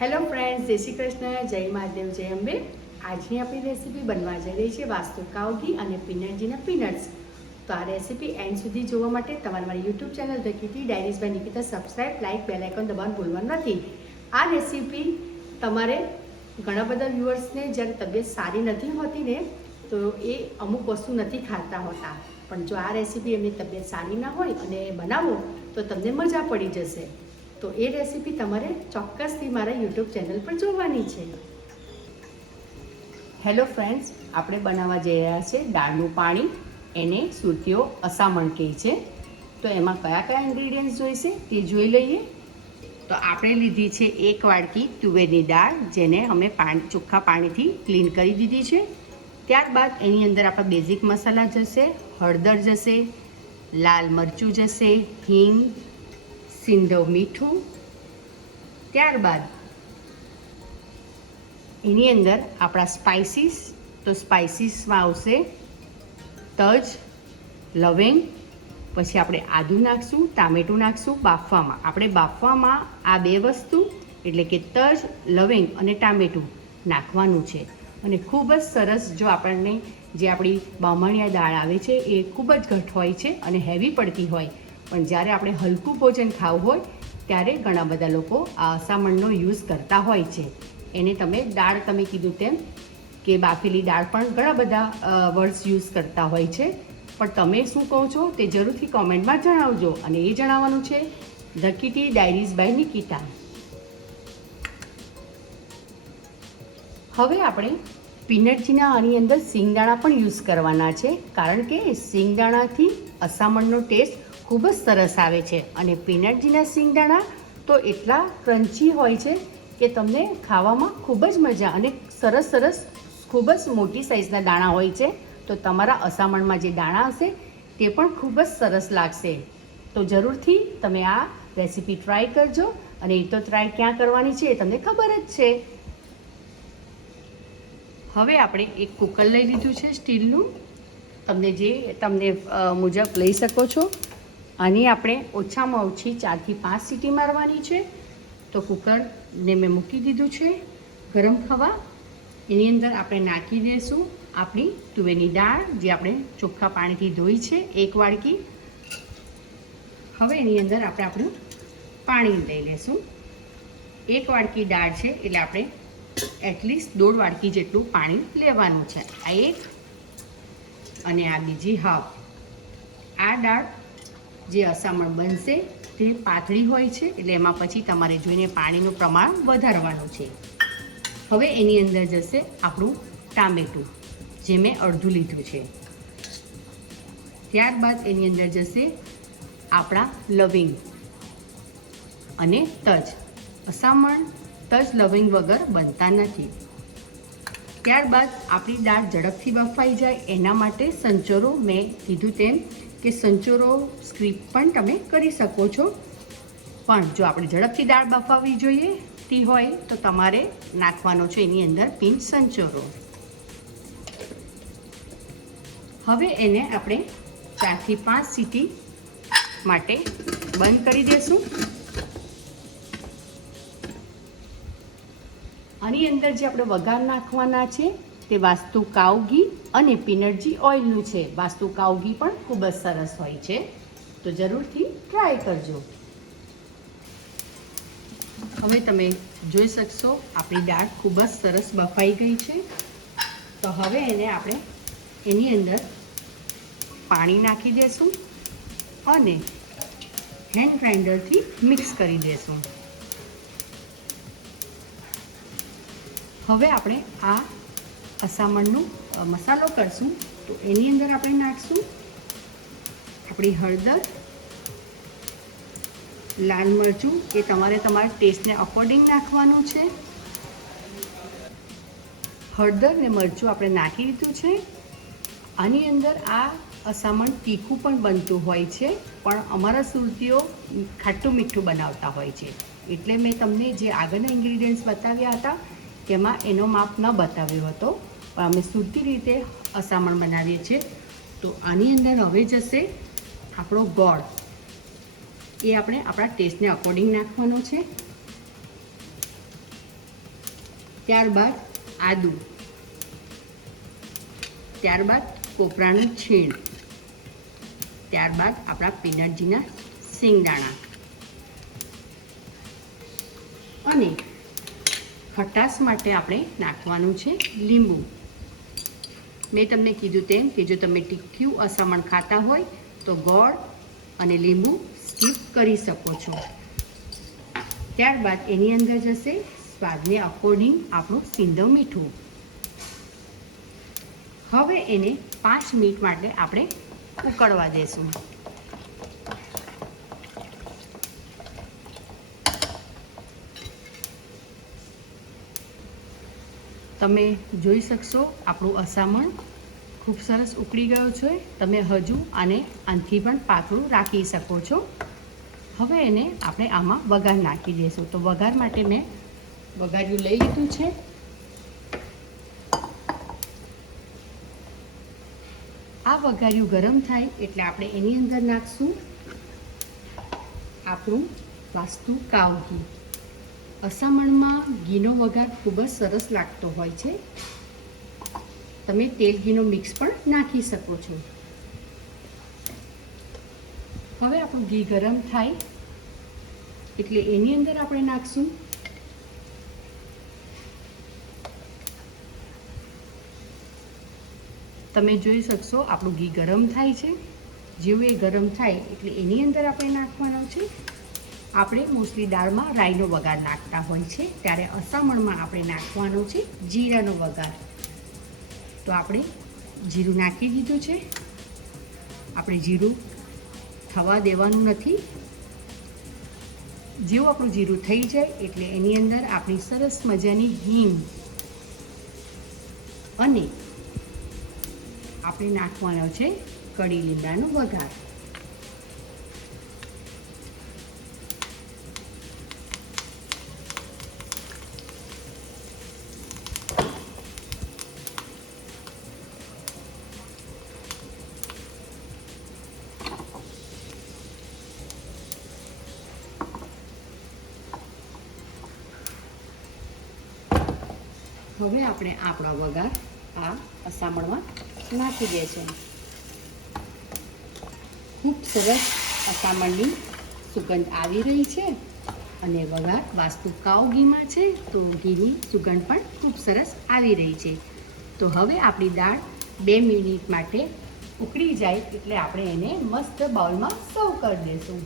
Hello friends, જય શ્રી કૃષ્ણ, જય મહાદેવ, જય અંબે. આજની આપણી રેસીપી બનવા જઈ રહી છે વાસ્તુ કાવ ઘી અને પીનટજીના પીનટ્સ. તો આ રેસીપી એન્ડ સુધી જોવા માટે તમારે મારી YouTube channel the kitty diaries by Nikita subscribe, like, bell icon દબાવવાનું ભૂલવાનું નથી. આ રેસીપી તમારે ઘણા બધા વ્યુઅર્સને જ્યારે તબિયત સારી નથી હોતી ને તો એ અમુક વસ્તુ નથી ખાતા હોતા, પણ જો આ રેસીપી એમની તબિયત સારી ના હોય અને બનાવો તો તમને મજા પડી જશે. તો એ રેસીપી તમારે ચોક્કસથી મારા યુટ્યુબ ચેનલ પર જોવાની છે. હેલો ફ્રેન્ડ્સ, આપણે બનાવવા જઈ રહ્યા છે દાળનું પાણી, એને સુરતીઓ અસામણ કહે છે. તો એમાં કયા કયા ઇન્ગ્રીડિયન્ટ્સ જોઈશે તે જોઈ લઈએ. તો આપણે લીધી છે 1 વાડકી તુવેરની દાળ, જેને અમે ચોખ્ખા પાણીથી ક્લીન કરી દીધી છે. ત્યારબાદ એની અંદર આપણા બેઝિક મસાલા જશે, હળદર જશે, લાલ મરચું જશે, હિંગ, સિંધવ મીઠું. ત્યારબાદ એની અંદર આપણા સ્પાઇસીસ, તો સ્પાઇસીસમાં આવશે તજ, લવિંગ, પછી આપણે આદું નાખશું, ટામેટું નાખશું બાફવામાં. આપણે બાફવામાં આ બે વસ્તુ એટલે કે તજ, લવિંગ અને ટામેટું નાખવાનું છે. અને ખૂબ જ સરસ, જો આપણને જે આપણી બામણિયા દાળ આવે છે એ ખૂબ જ ઘટ હોય છે અને હેવી પડતી હોય, પણ જ્યારે આપણે હલકું ભોજન ખાવું હોય ત્યારે ઘણા બધા લોકો આ અસામણનો યુઝ કરતા હોય છે. એને તમે દાળ, તમે કીધું તેમ કે બાફેલી દાળ પણ ઘણા બધા વર્ડ્સ યુઝ કરતા હોય છે, પણ તમે શું કહો છો તે જરૂરથી કોમેન્ટમાં જણાવજો. અને એ જણાવવાનું છે the kitty diaries by Nikita. હવે આપણે પીનટજીના આની અંદર સિંગદાણા પણ યુઝ કરવાના છે, કારણ કે સિંગદાણાથી અસામણનો ટેસ્ટ ખૂબ જ સરસ આવે છે. અને પીનટજીના સિંગદાણા તો એટલા ક્રન્ચી હોય છે કે તમને ખાવામાં ખૂબ જ મજા, અને સરસ ખૂબ જ મોટી સાઇઝના દાણા હોય છે. તો તમારા અસામણમાં જે દાણા હશે તે પણ ખૂબ જ સરસ લાગશે. તો જરૂરથી તમે આ રેસીપી ટ્રાય કરજો. અને એ તો ટ્રાય ક્યાં કરવાની છે એ તમને ખબર જ છે. હવે આપણે એક કુકર લઈ લીધું છે સ્ટીલનું, તમને મુજબ લઈ શકો છો. આની આપણે ઓછામાં ઓછી 4 થી 5 સીટી મારવાની છે. તો કુકરને મેં મૂકી દીધું છે ગરમ થવા. એની અંદર આપણે નાખી દઈશું આપણી તુવેરની દાળ, જે આપણે ચોખ્ખા પાણીથી ધોઈ છે, 1 વાડકી. હવે એની અંદર આપણે આપણું પાણી લઈ લઈશું. 1 વાડકી દાળ છે એટલે આપણે એટલીસ્ટ 1.5 વાડકી જેટલું પાણી લેવાનું છે. આ એક અને આ બીજી હાફ. આ દાળ જે અસામણ બનશે તે પાતળી હોય છે, એટલે એમાં પછી તમારે જોઈને પાણીનું પ્રમાણ વધારવાનું છે. હવે એની અંદર જશે આપણું ટામેટું, જે મેં અડધું લીધું છે. ત્યારબાદ એની અંદર જશે આપણા લવિંગ અને તજ. અસામણ તજ લવિંગ વગર બનતા નથી. ત્યારબાદ આપણી દાળ ઝડપથી બફાઈ જાય એના માટે સંચોરો, મેં કીધું તેમ કે સંચોરો સ્ક્રીપ પણ તમે કરી શકો છો, પણ જો આપણે ઝડપથી દાળ બફાવવી જોઈએ તી હોય તો તમારે નાખવાનો છે એની અંદર પિંચ સંચોરો. હવે એને આપણે 4 થી 5 સીટી માટે બંધ કરી દઈશું. આની અંદર જે આપણે વઘાર નાખવાના છે તે વાસ્તુ કાવ ઘી અને પીનટજી ઓઇલનું છે. વાસ્તુ કાવ ઘી પણ ખૂબ જ સરસ હોય છે, તો જરૂરથી ટ્રાય કરજો. હવે તમે જોઈ શકશો આપણી દાળ ખૂબ જ સરસ બફાઈ ગઈ છે. તો હવે એને આપણે એની અંદર પાણી નાખી દઈશું અને હેન્ડ ગ્રાઇન્ડરથી મિક્સ કરી દઈશું. હવે આપણે આ અસામણનો મસાલો કરશું. તો એની અંદર આપણે નાખશું આપણી હળદર, લાલ મરચું, એ તમારે તમારા ટેસ્ટને અકોર્ડિંગ નાખવાનું છે. હળદર ને મરચું આપણે નાખી દીધું છે. આની અંદર આ અસામણ તીખું પણ બનતું હોય છે, પણ અમારા સુરતીઓ ખાટું મીઠું બનાવતા હોય છે, એટલે મેં તમને જે આગળના ઇન્ગ્રીડિયન્ટ્સ બતાવ્યા હતા તેમાં એનો માપ ન બતાવ્યો હતો, પણ અમે સુરતી રીતે અસામણ બનાવીએ છીએ. તો આની અંદર હવે જશે આપણો ગોળ. એ આપણે આપણા ટેસ્ટને અકોર્ડિંગ નાખવાનો છે. ત્યારબાદ આદુ, ત્યારબાદ કોપરાનું છીણ, ત્યારબાદ આપણા પીનટજીના શેંગદાણા અને ખટાશ માટે આપણે નાખવાનું છે લીંબુ. મેં તમને કીધું તેમ કે જો તમે તીખું અસામણ ખાતા હોય તો ગોળ અને લીંબુ સ્કીપ કરી શકો છો. ત્યારબાદ એની અંદર જશે સ્વાદને અકોર્ડિંગ આપણું સિંધવ મીઠું. હવે એને 5 મિનિટ માટે આપણે ઉકળવા દેશું. તમે જોઈ શકશો આપણું અસામણ ખૂબ સરસ ઉકળી ગયો છે. તમે હજુ આને આનાથી પણ પાતળું રાખી શકો છો. હવે એને આપણે આમાં વઘાર નાખી દઈશું. તો વઘાર માટે મેં વઘાર્યું લઈ લીધું છે. આ વઘાર્યું ગરમ થાય એટલે આપણે એની અંદર નાખશું આપણું વાસ્તુ કાવ ઘી. અસામણમાં ઘીનો વઘાર ખૂબ જ સરસ લાગતો હોય છે. તમે તેલ ઘીનો મિક્સ પણ નાખી શકો છો. હવે આપણું ઘી ગરમ થાય એટલે એની અંદર આપણે નાખશું તમે જોઈ શકશો આપણું ઘી ગરમ થાય છે. જેવું એ ગરમ થાય એટલે એની અંદર આપણે નાખવાનું છે. આપણે મોસ્ટલી દાળમાં રાઈનો વઘાર નાખતા હોય છે, ત્યારે અસામણમાં આપણે નાખવાનો છે જીરાનો વઘાર. તો આપણે જીરું નાખી દીધું છે. આપણે જીરું થવા દેવાનું નથી. જેવું આપણું જીરું થઈ જાય એટલે એની અંદર આપણી સરસ મજાની હિંગ અને આપણે નાખવાનો છે કડી લીમડાનો વઘાર. હવે આપણે આપણા વઘાર આ અસામણમાં નાખી દઈશું. ખૂબ સરસ અસામણની સુગંધ આવી રહી છે અને વઘાર વાસ્તુ કાવ ઘીમાં છે તો ઘીની સુગંધ પણ ખૂબ સરસ આવી રહી છે. તો હવે આપણી દાળ 2 મિનિટ માટે ઉકળી જાય એટલે આપણે એને મસ્ત બાઉલમાં સર્વ કરી દઈશું.